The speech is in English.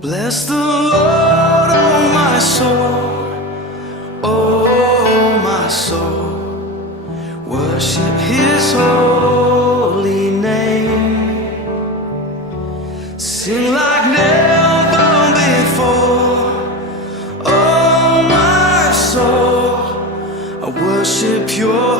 Bless the Lord, oh my soul, oh my soul. Worship His holy name. Sing like never before, oh my soul. I worship Your